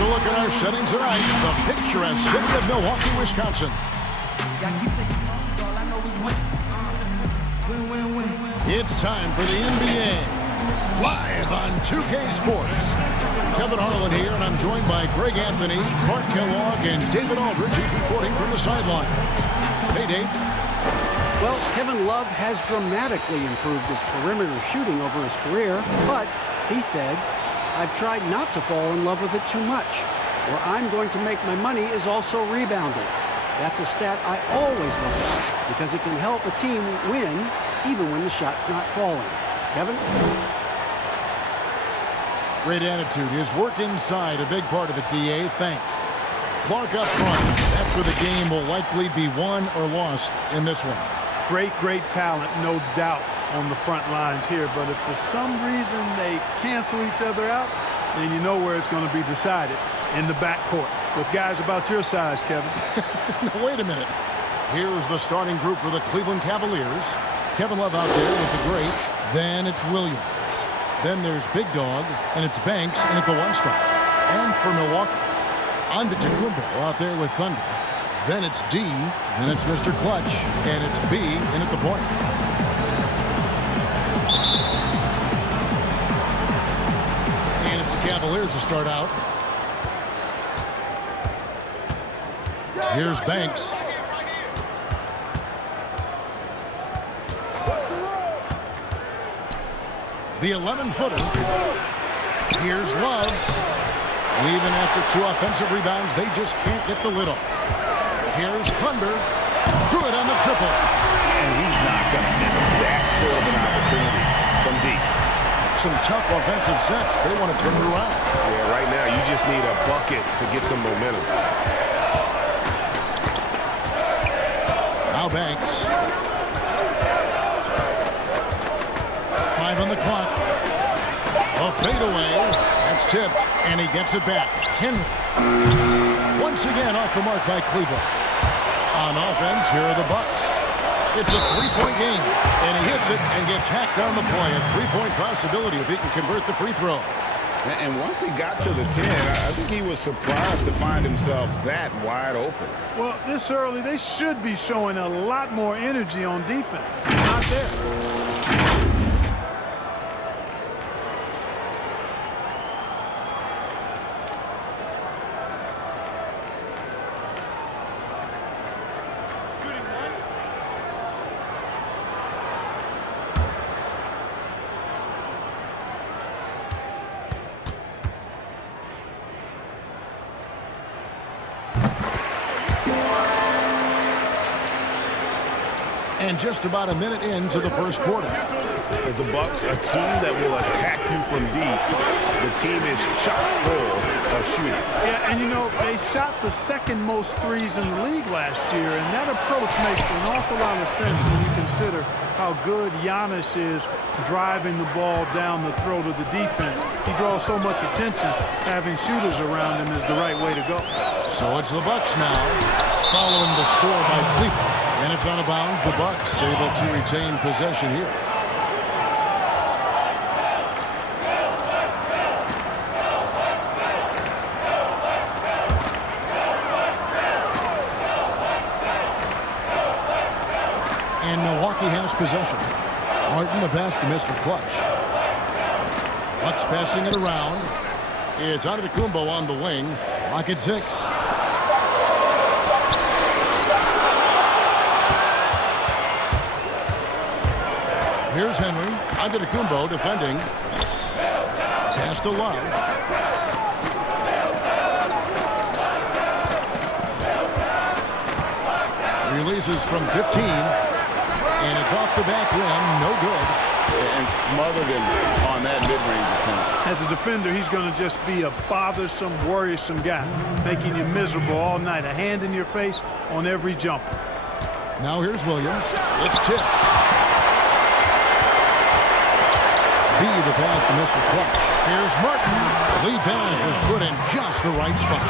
Here's a look at our setting tonight. The picturesque city of Milwaukee, Wisconsin. It's time for the NBA. Live on 2K Sports. Kevin Harlan here, and I'm joined by Greg Anthony, Clark Kellogg, and David Aldridge, who's reporting from the sidelines. Hey, Dave. Well, Kevin Love has dramatically improved his perimeter shooting over his career, but he said, I've tried not to fall in love with it too much. Where I'm going to make my money is also rebounding. That's a stat I always look at because it can help a team win even when the shot's not falling. Kevin? Great attitude. His work inside, a big part of it, D.A. Thanks. Clark up front. That's where the game will likely be won or lost in this one. Great talent, no doubt, on the front lines here. But if for some reason they cancel each other out, then you know where it's going to be decided, in the backcourt with guys about your size, Kevin. Now, wait a minute. Here's the starting group for the Cleveland Cavaliers. Kevin Love out there with the great. Then it's Williams. Then there's Big Dog, and it's Banks in at the one spot. And for Milwaukee, Antetokounmpo out there with Thunder. Then it's D, and it's Mr. Clutch, and it's B in at the point. And it's the Cavaliers to start out. Here's Banks. The 11-footer. Here's Love. Even after 2 offensive rebounds, they just can't get the lid off. Here's Thunder. Good on the triple. And he's not going to miss that sort of an opportunity from deep. Some tough offensive sets. They want to turn it around. Yeah, right now you just need a bucket to get some momentum. Now Banks. 5 on the clock. A fadeaway. That's tipped, and he gets it back. Henry. Once again off the mark by Cleveland. On offense, here are the Bucks. It's a 3-point game, and he hits it and gets hacked on the play. A 3-point possibility if he can convert the free throw. And once he got to the 10, I think he was surprised to find himself that wide open. Well, this early, they should be showing a lot more energy on defense. Not there. And just about a minute into the first quarter. The Bucks, a team that will attack you from deep. The team is chock full of shooting. Yeah, and you know, they shot the second most threes in the league last year, and that approach makes an awful lot of sense when you consider how good Giannis is driving the ball down the throat of the defense. He draws so much attention. Having shooters around him is the right way to go. So it's the Bucks now, following the score by Cleveland. And it's out of bounds. The Bucks able to retain possession here. And Milwaukee has possession. Martin the pass to Mr. Clutch. Bucks passing it around. It's Antetokounmpo on the wing. Clock at 6. Here's Henry. Antetokounmpo defending. Pass to Love. Releases from 15. And it's off the back rim. No good. And smothered him on that mid-range attempt. As a defender, he's going to just be a bothersome, worrisome guy, making you miserable all night. A hand in your face on every jumper. Now here's Williams. It's tipped. B the pass to Mr. Clutch. Here's Martin. Lead pass was put in just the right spot.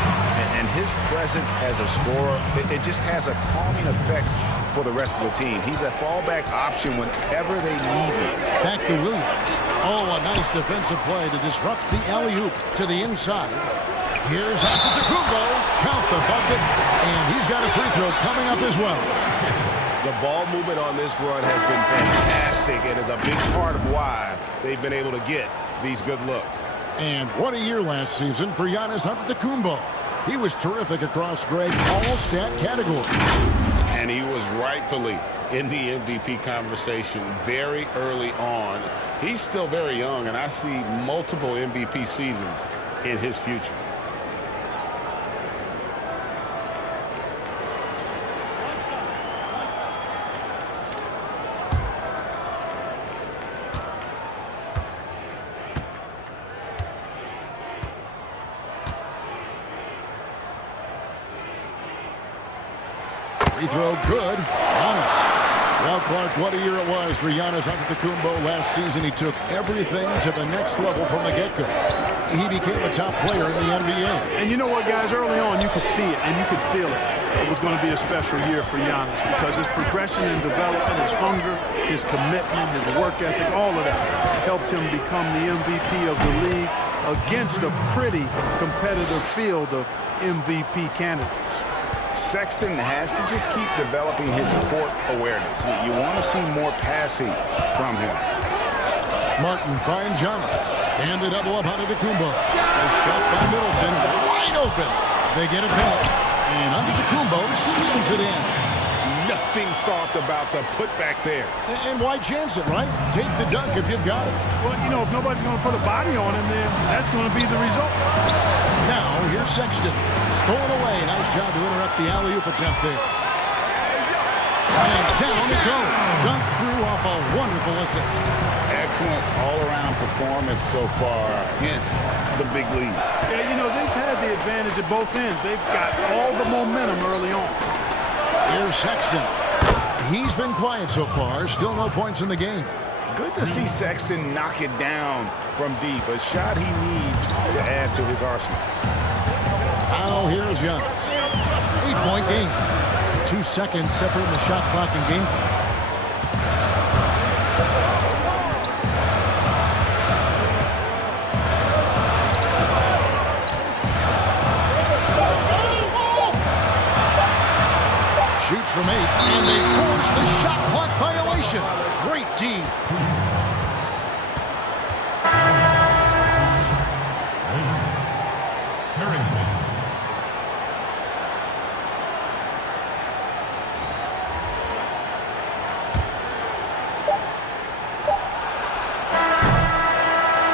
And his presence as a scorer, it just has a calming effect for the rest of the team. He's a fallback option whenever they need him. Back to Williams. Oh, a nice defensive play to disrupt the alley-oop to the inside. Here's Antetokounmpo. Count the bucket. And he's got a free throw coming up as well. The ball movement on this run has been fantastic and is a big part of why they've been able to get these good looks. And what a year last season for Giannis Antetokounmpo. He was terrific across, Greg, all stat categories. And he was rightfully in the MVP conversation very early on. He's still very young, and I see multiple MVP seasons in his future. Free throw good. Giannis. Well, Clark, what a year it was for Giannis Antetokounmpo last season. He took everything to the next level from the get-go. He became a top player in the NBA. And you know what, guys? Early on, you could see it and you could feel it. It was going to be a special year for Giannis because his progression and development, his hunger, his commitment, his work ethic, all of that helped him become the MVP of the league against a pretty competitive field of MVP candidates. Sexton has to just keep developing his court awareness. You want to see more passing from him. Martin finds Giannis. And the double up on Antetokounmpo. A shot by Middleton. Wide open. They get it back. And Antetokounmpo slams it in. Nothing soft about the putback there. And why chance it, right? Take the dunk if you've got it. Well, you know, if nobody's going to put a body on him, then that's going to be the result. Now, here's Sexton. Stolen away. Nice job to interrupt the alley-oop attempt there. And down it goes. Dunk through off a wonderful assist. Excellent all-around performance so far against the big league. Yeah, you know, they've had the advantage at both ends. They've got all the momentum early on. Here's Sexton. He's been quiet so far. Still no points in the game. Good to see Sexton knock it down from deep. A shot he needs to add to his arsenal. Now here's Giannis. 8-point game. 2 seconds separating the shot clock and game clock. Shoots from 8, and they force the shot clock violation. Great team.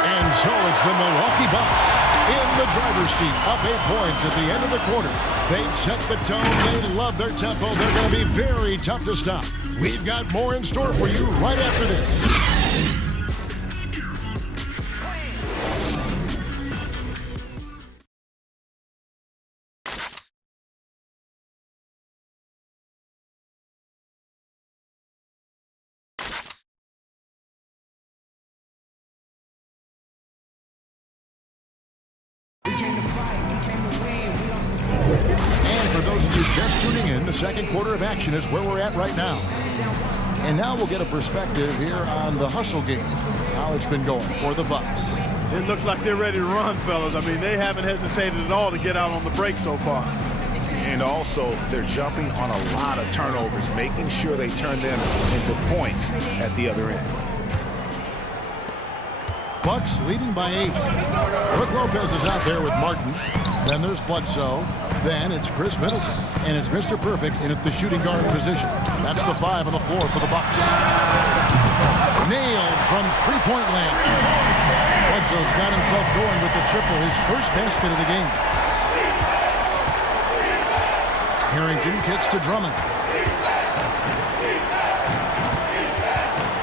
And so it's the Milwaukee Bucks in the driver's seat, up 8 points at the end of the quarter. They've set the tone. They love their tempo. They're going to be very tough to stop. We've got more in store for you right after this. And for those of you just tuning in, the second quarter of action is where we're at right now. And now we'll get a perspective here on the hustle game, how it's been going for the Bucks. It looks like they're ready to run, fellas. I mean, they haven't hesitated at all to get out on the break so far. And also, they're jumping on a lot of turnovers, making sure they turn them into points at the other end. Bucks leading by 8. Brook Lopez is out there with Martin. Then there's Bledsoe. Then it's Chris Middleton. And it's Mr. Perfect in at the shooting guard position. That's the 5 on the floor for the Bucks. Nailed from three-point land. Bledsoe's got himself going with the triple, his first basket of the game. Harrington kicks to Drummond.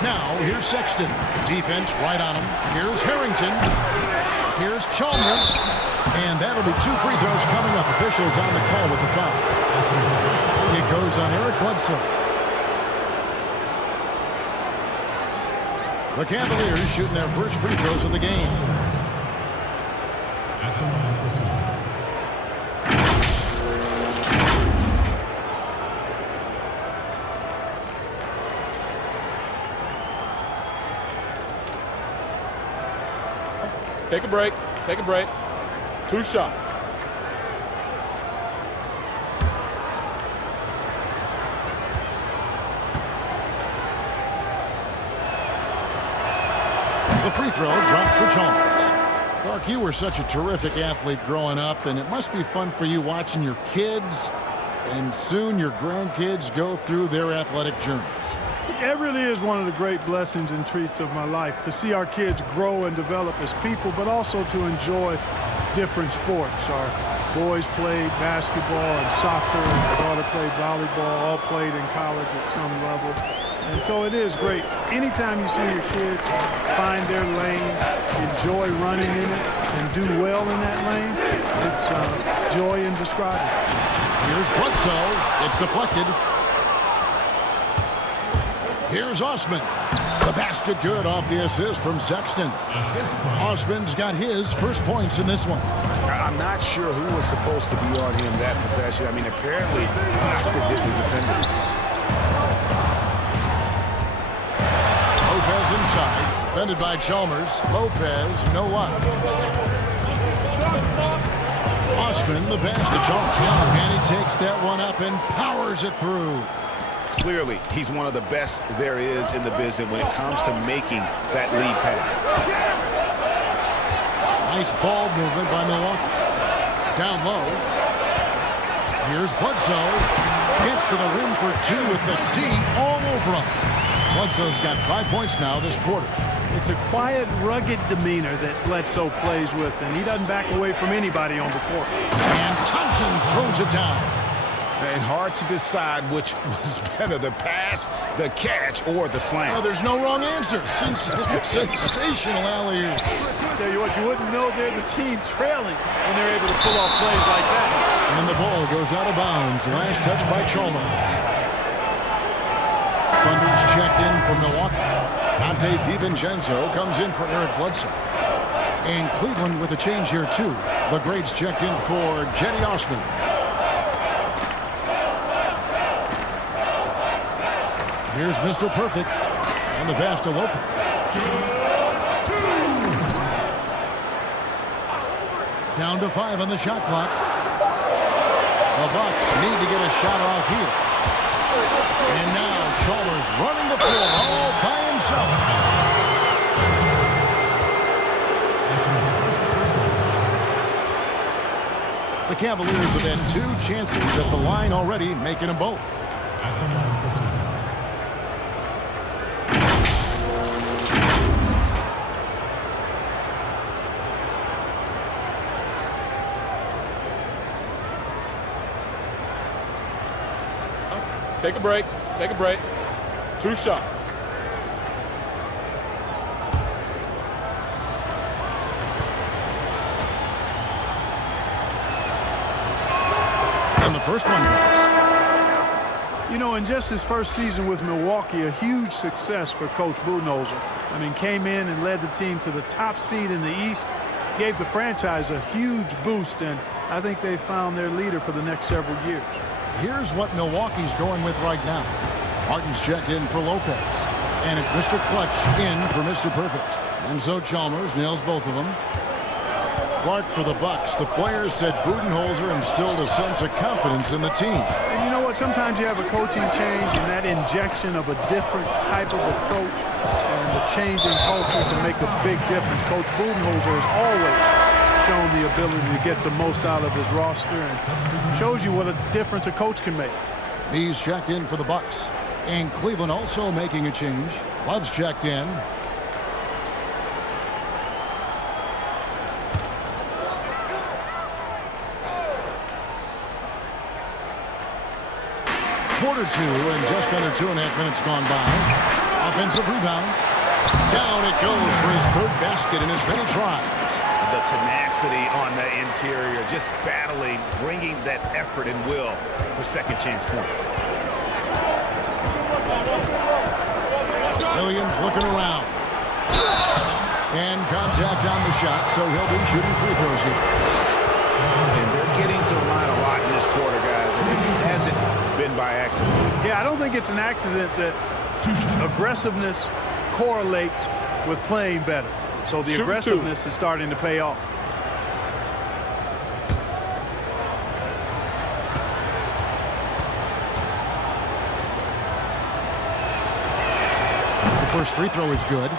Now, here's Sexton. Defense right on him. Here's Harrington. Here's Chalmers. And that'll be 2 free throws coming up. Officials on the call with the foul. It goes on Eric Bledsoe. The Cavaliers shooting their first free throws of the game. Take a break. Take a break. 2 shots. The free throw drops for Chalmers. Clark, you were such a terrific athlete growing up, and it must be fun for you watching your kids and soon your grandkids go through their athletic journeys. It really is one of the great blessings and treats of my life to see our kids grow and develop as people, but also to enjoy different sports. Our boys played basketball and soccer, and my daughter played volleyball, all played in college at some level. And so it is great. Anytime you see your kids find their lane, enjoy running in it, and do well in that lane, it's joy indescribable. Here's Bledsoe. It's deflected. Here's Osman. The basket good off the assist from Sexton. Osman's got his first points in this one. I'm not sure who was supposed to be on him that possession. I mean, apparently, Oscar didn't defend it. Lopez inside. Defended by Chalmers. Lopez, no up. Osman, the pass to Chalmers. And he takes that one up and powers it through. Clearly, he's one of the best there is in the business when it comes to making that lead pass. Nice ball movement by Milwaukee. Down low. Here's Bledsoe. Gets to the rim for two with the D all over him. Bledsoe's got 5 points now this quarter. It's a quiet, rugged demeanor that Bledsoe plays with, and he doesn't back away from anybody on the court. And Thompson throws it down. And hard to decide which was better, the pass, the catch, or the slam. Oh, there's no wrong answer. Sensational alley-oop. Tell you what, you wouldn't know they're the team trailing when they're able to pull off plays like that. And the ball goes out of bounds. Last touch by Chalmers. Thunder's checked in for Milwaukee. Dante DiVincenzo comes in for Eric Bledsoe. And Cleveland with a change here, too. The Greats checked in for Jetty Osman. Here's Mr. Perfect and the pass to Lopez. Down to 5 on the shot clock. The Bucks need to get a shot off here. And now Chalmers running the floor all by himself. The Cavaliers have had 2 chances at the line already, making them both. Take a break. Take a break. 2 shots. And the first one drops. You know, in just his first season with Milwaukee, a huge success for Coach Budenholzer. I mean, came in and led the team to the top seed in the East, gave the franchise a huge boost, and I think they found their leader for the next several years. Here's what Milwaukee's going with right now. Martin's checked in for Lopez. And it's Mr. Clutch in for Mr. Perfect. And so Chalmers nails both of them. Clark for the Bucks. The players said Budenholzer instilled a sense of confidence in the team. And you know what? Sometimes you have a coaching change and that injection of a different type of approach and the change in culture can make a big difference. Coach Budenholzer has always shown the ability to get the most out of his roster and shows you what a difference a coach can make. He's checked in for the Bucks. And Cleveland also making a change. Love's checked in. Quarter 2 and just under 2.5 minutes gone by. Offensive rebound. Down it goes for his 3rd basket in as many tries. The tenacity on the interior, just battling, bringing that effort and will for second chance points. Williams looking around. And contact on the shot, so he'll be shooting free throws here. And they're getting to the line a lot in this quarter, guys, and it hasn't been by accident. Yeah, I don't think it's an accident that aggressiveness correlates with playing better. So the aggressiveness is starting to pay off. The first free throw is good.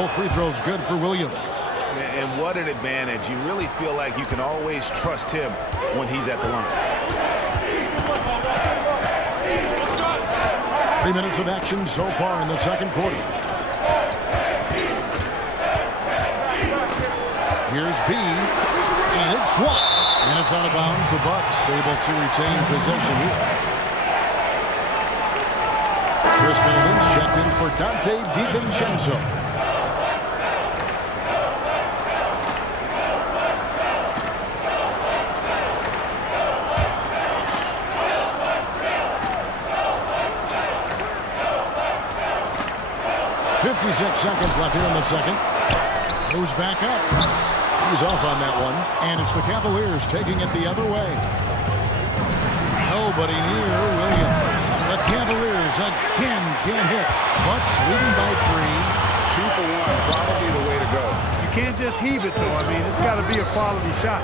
Both free throws good for Williams. And what an advantage. You really feel like you can always trust him when he's at the line. 3 minutes of action so far in the second quarter. Here's B, and it's blocked. And it's out of bounds. The Bucks able to retain possession here. Chris Middleton's checked in for Dante DiVincenzo. Seconds left here in the second. Moves back up. He's off on that one. And it's the Cavaliers taking it the other way. Nobody near Williams. The Cavaliers again can't hit. Bucks leading by 3. 2 for 1, probably the way to go. You can't just heave it, though. I mean, it's got to be a quality shot.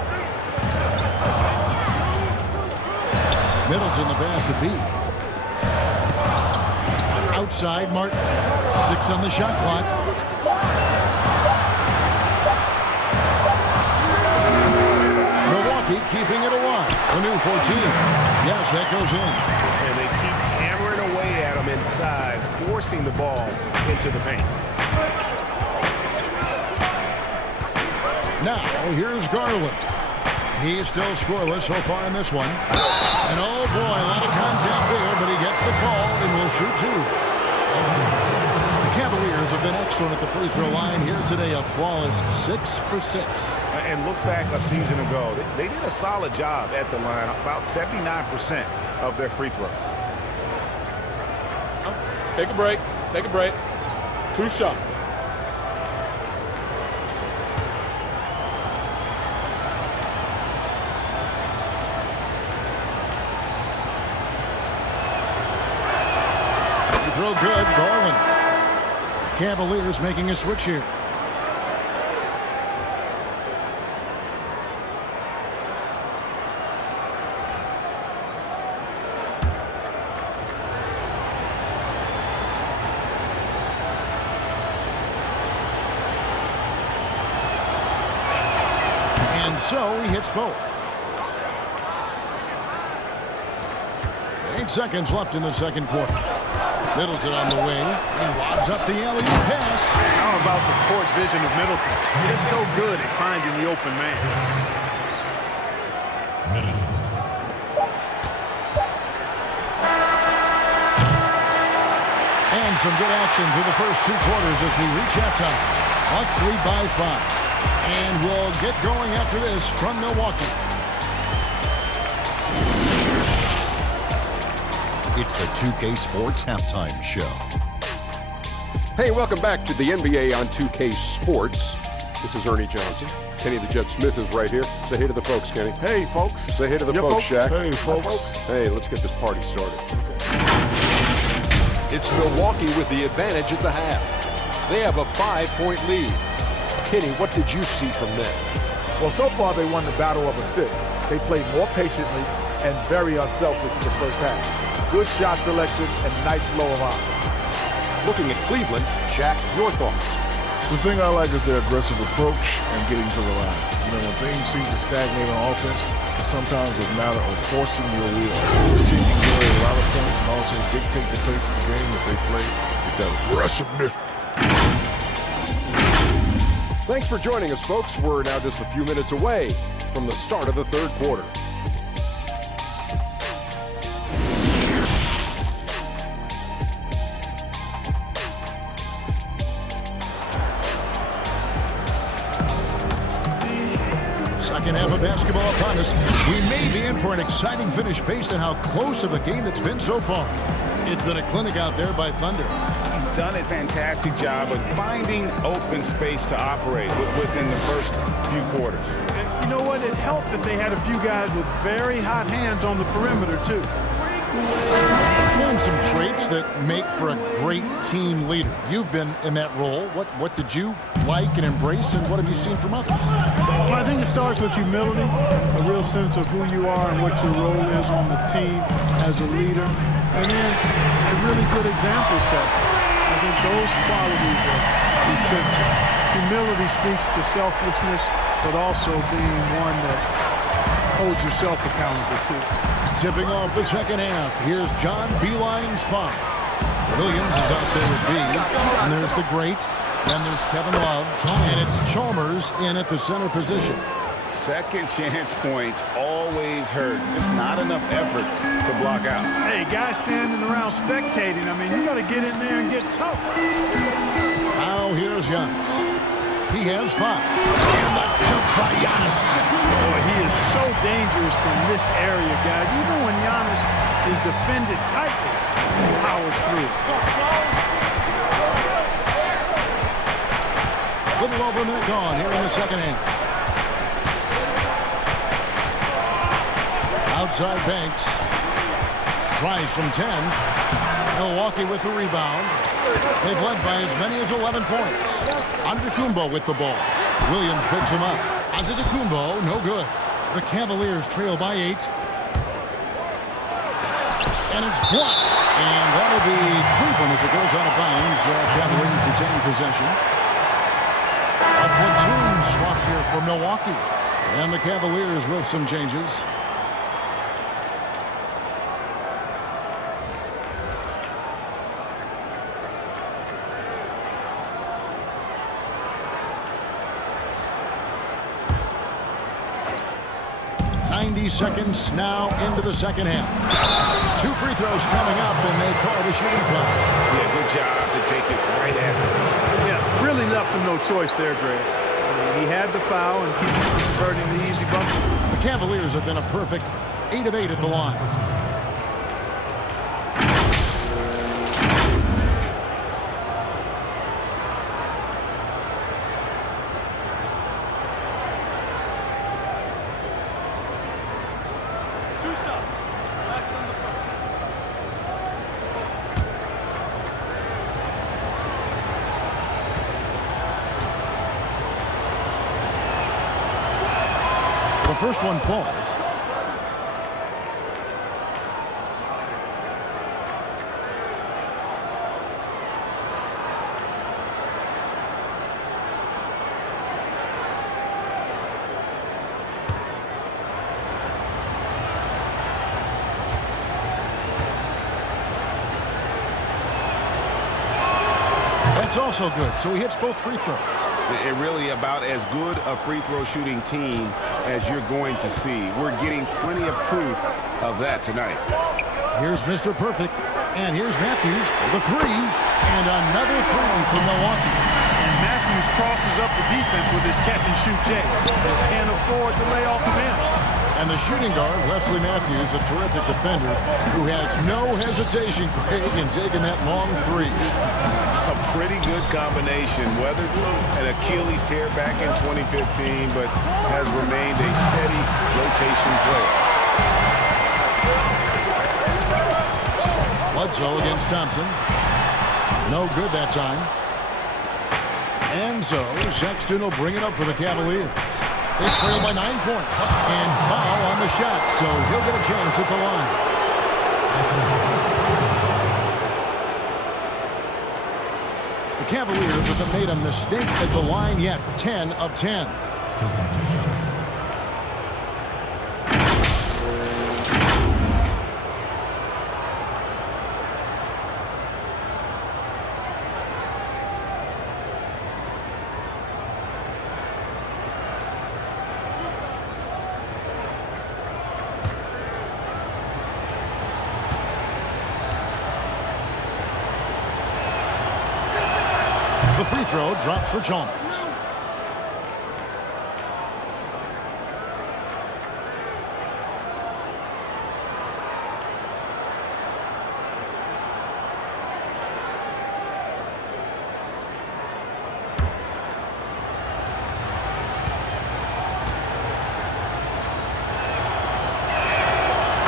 Middleton the pass to B. Outside, Martin. 6 on the shot clock. Milwaukee keeping it alive. The new 14. Yes, that goes in. And they keep hammering away at him inside, forcing the ball into the paint. Now, here's Garland. He's still scoreless so far in this one. And oh boy, a lot of contact there, but he gets the call and will shoot 2. The Cavaliers have been excellent at the free throw line here today. A flawless 6 for 6. And look back a season ago. They did a solid job at the line. About 79% of their free throws. Take a break. Take a break. 2 shots. Throw good, Garland. Cavaliers making a switch here. And so he hits both. 8 seconds left in the second quarter. Middleton on the wing. He lobs up the alley pass. How about the court vision of Middleton? He's so good at finding the open man. And some good action through the first 2 quarters as we reach halftime. Bucks lead by 5. And we'll get going after this from Milwaukee. It's the 2K Sports Halftime Show. Hey, welcome back to the NBA on 2K Sports. This is Ernie Johnson. Kenny the Jet Smith is right here. Say hey to the folks, Kenny. Hey, folks. Say hey to the folks, Shaq. Hey, folks. Hey, let's get this party started. It's Milwaukee with the advantage at the half. They have a 5-point lead. Kenny, what did you see from them? Well, so far they won the battle of assists. They played more patiently and very unselfish in the first half. Good shot selection and nice flow of offense. Looking at Cleveland, Shaq, your thoughts? The thing I like is their aggressive approach and getting to the line. You know, when things seem to stagnate on offense, it's sometimes a matter of forcing your will. The team can carry a lot of points and also dictate the pace of the game if they play with that aggressiveness. Thanks for joining us, folks. We're now just a few minutes away from the start of the third quarter. Second half of basketball upon us. We may be in for an exciting finish based on how close of a game that's been so far. It's been a clinic out there by Thunder. He's done a fantastic job of finding open space to operate within the first few quarters. And you know what? It helped that they had a few guys with very hot hands on the perimeter, too. Name some traits that make for a great team leader. You've been in that role. What did you like and embrace, and what have you seen from others? Well, I think it starts with humility, a real sense of who you are and what your role is on the team as a leader, and then a really good example set. I think those qualities are essential. Humility speaks to selflessness, but also being one that holds yourself accountable too. Tipping off the second half. Here's John Beeline's foul. Williams is out there with B. And there's the great. Then there's Kevin Love. And it's Chalmers in at the center position. Second chance points always hurt. Just not enough effort to block out. Hey, guys standing around spectating. I mean, you got to get in there and get tough. Now here's Giannis. He has 5. And the jump by Giannis. Boy, he is so dangerous from this area, guys. Even when Giannis is defended tightly, he powers through. Little over a minute gone here in the second half. Outside Banks. Tries from 10. Milwaukee with the rebound. They've led by as many as 11 points. Antetokounmpo with the ball. Williams picks him up. Antetokounmpo, no good. The Cavaliers trail by 8. And it's blocked. And that'll be Cleveland as it goes out of bounds. Cavaliers retain possession. A platoon swap here for Milwaukee. And the Cavaliers with some changes. Seconds now into the second half. 2 free throws coming up, and they call the shooting foul. Yeah, good job to take it right at them. Yeah, really left him no choice there, Greg. He had the foul and keep converting the easy bucket. The Cavaliers have been a perfect 8 of 8 at the line. The first one falls. That's also good. So he hits both free throws. It really about as good a free throw shooting team as you're going to see. We're getting plenty of proof of that tonight. Here's Mr. Perfect, and here's Matthews for the 3, and another 3 for Milwaukee. And Matthews crosses up the defense with his catch-and-shoot J. They can't afford to lay off of him. And the shooting guard, Wesley Matthews, a terrific defender who has no hesitation, Greg, in taking that long 3. A pretty good combination. Weathered an Achilles tear back in 2015, but has remained a steady rotation player. Bledsoe against Thompson. No good that time. And so Sexton will bring it up for the Cavaliers. They trail by 9 points. And foul on the shot, so he'll get a chance at the line. The Cavaliers haven't made a mistake at the line yet. 10 of 10. The free throw drops for Chalmers.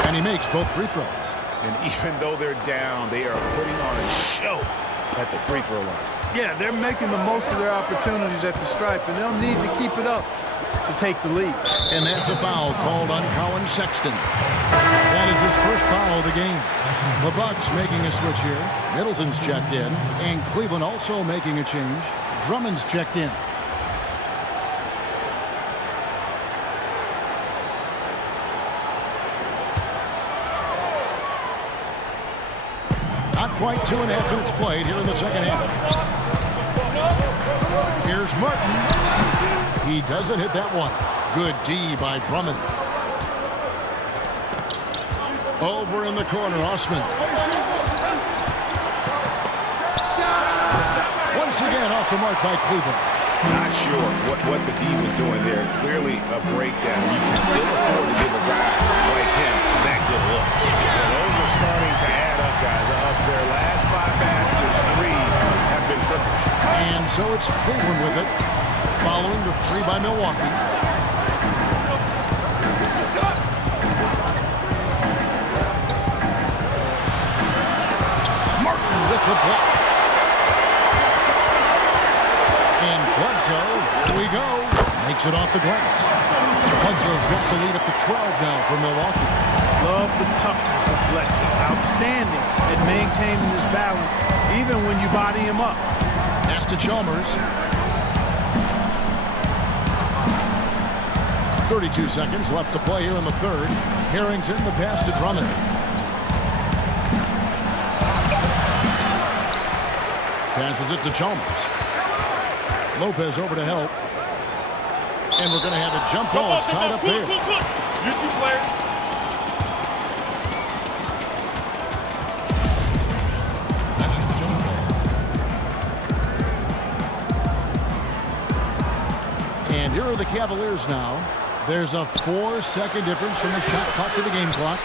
And he makes both free throws. And even though they're down, they are putting on a show at the free throw line. Yeah, they're making the most of their opportunities at the stripe, and they'll need to keep it up to take the lead. And that's a foul called on Colin Sexton. That is his first foul of the game. The Bucks making a switch here. Middleton's checked in, and Cleveland also making a change. Drummond's checked in. quite 2.5 minutes played here in the second half. Here's Martin. He doesn't hit that one. Good D by Drummond. Over in the corner, Osman. Once again off the mark by Cleveland. Not sure what the D was doing there. Clearly a breakdown. You can ill afford to give a guy like him that good look. Well, those are starting to add up, guys. Up their last 5 baskets, 3 have been triple. And so it's Cleveland with it, following the 3 by Milwaukee. Martin with the block. And Bledsoe, here we go, makes it off the glass. Bledsoe's got the lead up to 12 now for Milwaukee. Love the toughness of Bledsoe. Outstanding at maintaining his balance, even when you body him up. Pass to Chalmers. 32 seconds left to play here in the third. Harrington, the pass to Drummond. Passes it to Chalmers. Lopez over to help. And we're going to have a jump ball. It's tied up there. You 2 players. That's a jump ball. And here are the Cavaliers now. There's a 4-second difference from the shot clock to the game clock.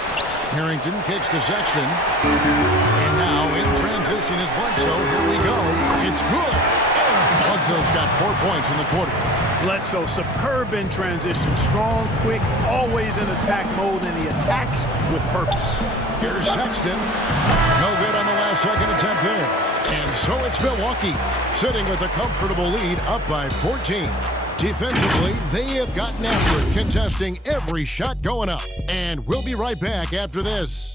Harrington kicks to Sexton. And now in transition is Bledsoe. Here we go. It's good. Bledsoe's got 4 points in the quarter. Bledsoe, superb in transition. Strong, quick, always in attack mode, and he attacks with purpose. Here's Sexton. No good on the last second attempt there. And so it's Milwaukee, sitting with a comfortable lead, up by 14. Defensively, they have gotten after it, contesting every shot going up. And we'll be right back after this.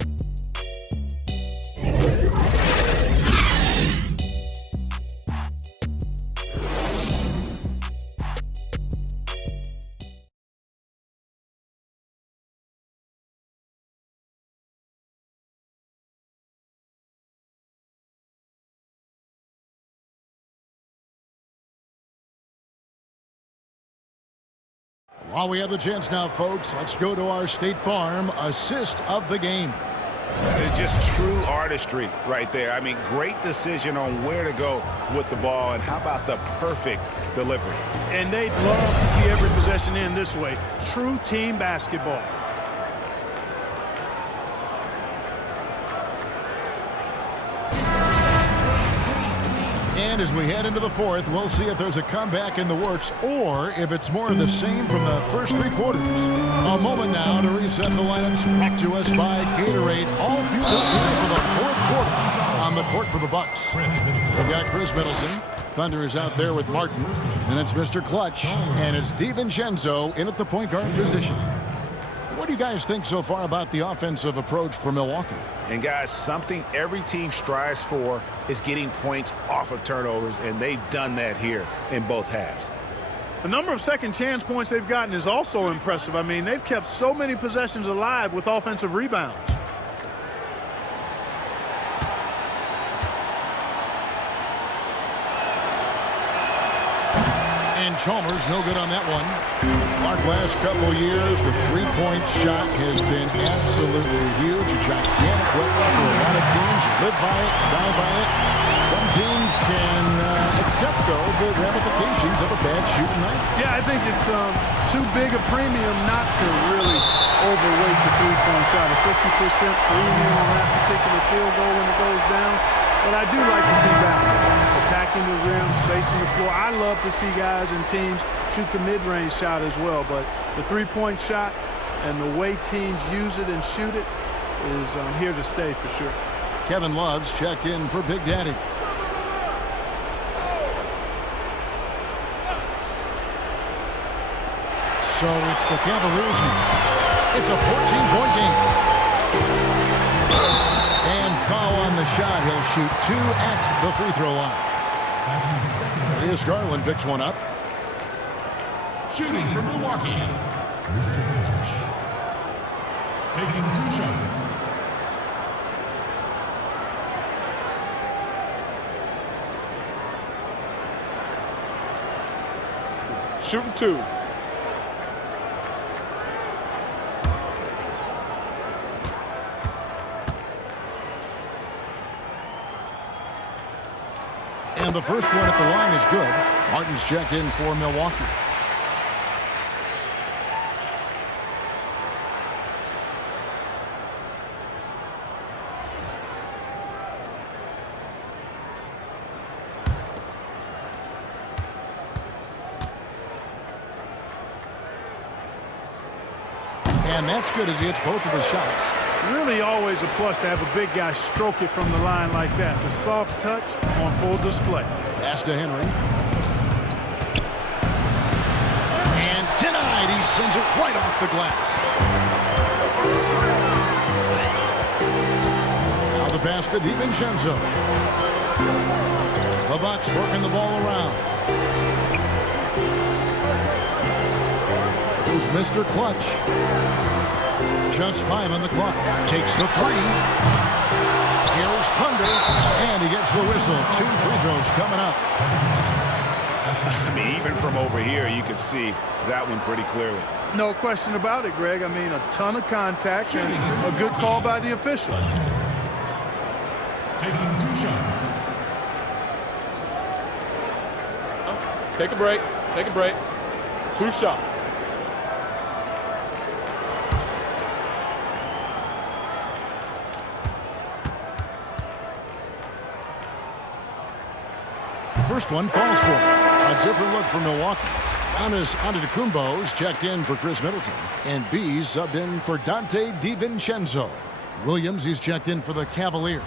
While we have the chance now, folks, let's go to our State Farm assist of the game. It's just true artistry right there. I mean, great decision on where to go with the ball, and how about the perfect delivery? And they'd love to see every possession end this way. True team basketball. And as we head into the fourth, we'll see if there's a comeback in the works or if it's more of the same from the first 3 quarters. A moment now to reset the lineups brought to us by Gatorade. All fueled up here for the fourth quarter. On the court for the Bucks, we've got Chris Middleton. Thunder is out there with Martin. And it's Mr. Clutch. And it's DiVincenzo in at the point guard position. What do you guys think so far about the offensive approach for Milwaukee? And guys, something every team strives for is getting points off of turnovers, and they've done that here in both halves. The number of second chance points they've gotten is also impressive. I mean, they've kept so many possessions alive with offensive rebounds. And Chalmers, no good on that one. Mark, last couple years, the three-point shot has been absolutely huge. A gigantic weapon for a lot of teams. You live by it, die by it. Some teams can accept, though, the ramifications of a bad shooting night. Yeah, I think it's too big a premium not to really overweight the three-point shot. A 50% premium on that particular field goal when it goes down. But I do like to see balance. Attacking the rim, spacing the floor. I love to see guys and teams shoot the mid-range shot as well. But the three-point shot and the way teams use it and shoot it is here to stay for sure. Kevin Love's checked in for Big Daddy. So it's the Cavaliers now. It's a 14-point game. And foul on the shot. He'll shoot 2 at the free throw line. Here's Garland, picks one up. Shooting for Milwaukee, Mr. Clutch. Taking 2 shots. Shooting 2. And the first one at the line is good. Martin's checked in for Milwaukee. And that's good as he hits both of his shots. Really always a plus to have a big guy stroke it from the line like that. The soft touch on full display. Pass to Henry. And denied. He sends it right off the glass. Now the pass to DiVincenzo. The Bucks working the ball around. Here's Mr. Clutch. Just 5 on the clock. Takes the 3. Here's Thunder. And he gets the whistle. 2 free throws coming up. I mean, even from over here, you can see that one pretty clearly. No question about it, Greg. I mean, a ton of contact and a good call by the officials. Taking 2 shots. Take a break. Take a break. 2 shots. First one falls for him. A different look for Milwaukee. Giannis Antetokounmpo's checked in for Chris Middleton. And B's subbed in for Dante DiVincenzo. Williams, he's checked in for the Cavaliers.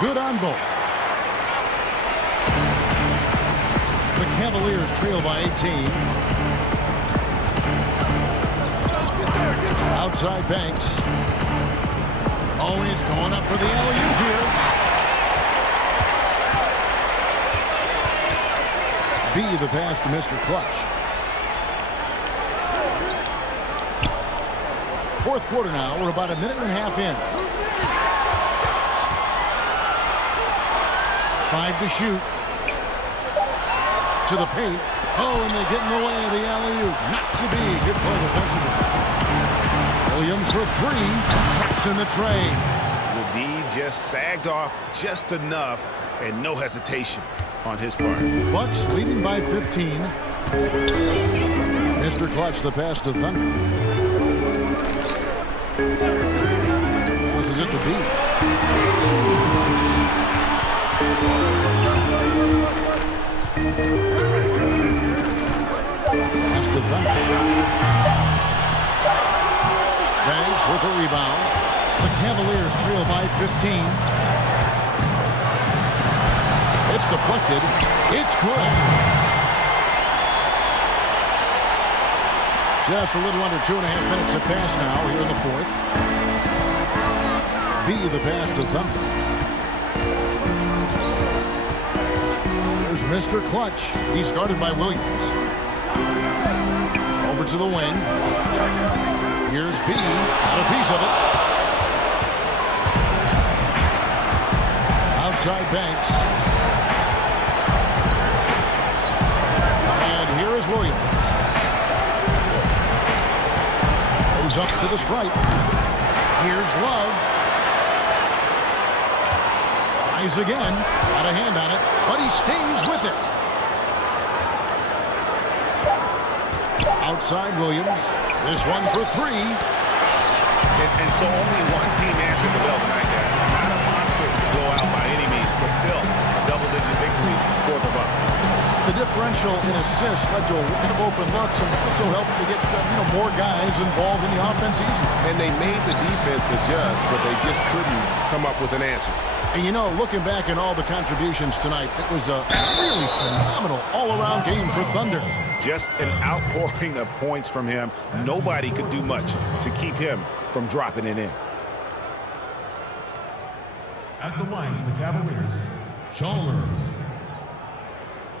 Good on both. The Cavaliers trail by 18. Outside Banks. Always going up for the alley-oop here. B, the pass to Mr. Clutch. Fourth quarter now. We're about a minute and a half in. 5 to shoot. To the paint. Oh, and they get in the way of the alley-oop. Not to be. Good play defensively. Williams for 3. Traps in the tray. The D just sagged off just enough and no hesitation on his part. Bucks leading by 15. Mr. Clutch, the pass to Thunder. Passes it to B. Pass to Thunder. Banks with a rebound. The Cavaliers trail by 15. It's deflected. It's good. Just a little under 2.5 minutes have passed now here in the fourth. B, the pass to Thunder. There's Mr. Clutch. He's guarded by Williams. Over to the wing. Here's B. Got a piece of it. Outside Banks. And here is Williams. Goes up to the stripe. Here's Love. Tries again. Got a hand on it, but he stays with it. Outside Williams. This one for 3. And so only one team answered the bell tonight, guys. Not a monster blowout by any means, but still a double-digit victory for the Bucks. The differential in assists led to a lot of open looks and also helped to get more guys involved in the offense easily. And they made the defense adjust, but they just couldn't come up with an answer. And looking back at all the contributions tonight, it was a really phenomenal all-around game for Thunder. Just an outpouring of points from him. Nobody could do much to keep him from dropping it in. At the line for the Cavaliers, Chalmers.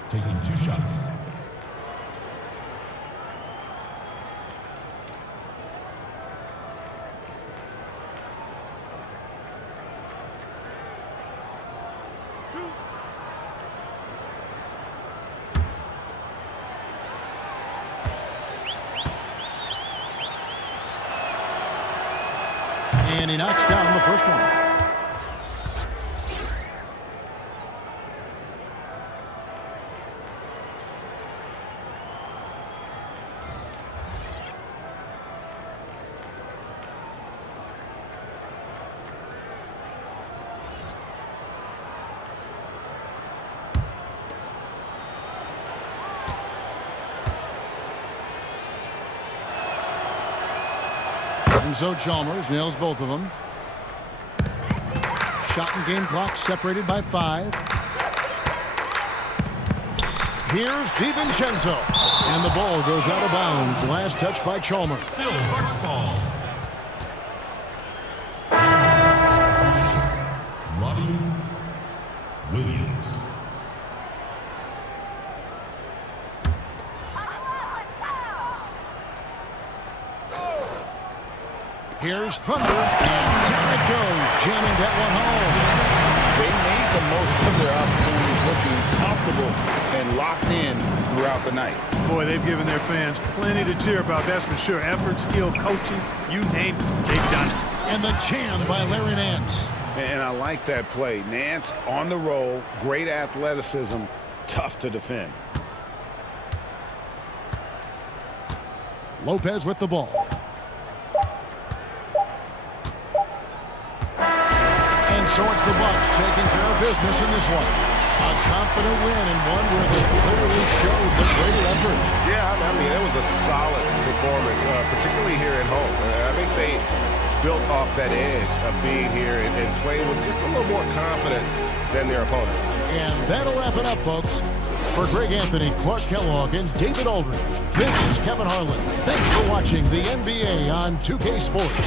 Taking 2 shots. And he knocks down the first one. And so Chalmers nails both of them. Shot and game clock separated by 5. Here's DiVincenzo. And the ball goes out of bounds. Last touch by Chalmers. Still Bucks ball. Robbie Williams. Here's Thunder, and down it goes, jamming that one home. They made the most of their opportunities, looking comfortable and locked in throughout the night. Boy, they've given their fans plenty to cheer about, that's for sure. Effort, skill, coaching, you name it, they've done it. And the jam by Larry Nance. And I like that play. Nance on the roll, great athleticism, tough to defend. Lopez with the ball. And so it's the Bucks taking care of business in this one. A confident win and one where they clearly showed the greater effort. Yeah, I mean, it was a solid performance, particularly here at home. I think they built off that edge of being here and playing with just a little more confidence than their opponent. And that'll wrap it up, folks. For Greg Anthony, Clark Kellogg, and David Aldridge, this is Kevin Harlan. Thanks for watching the NBA on 2K Sports.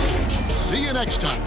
See you next time.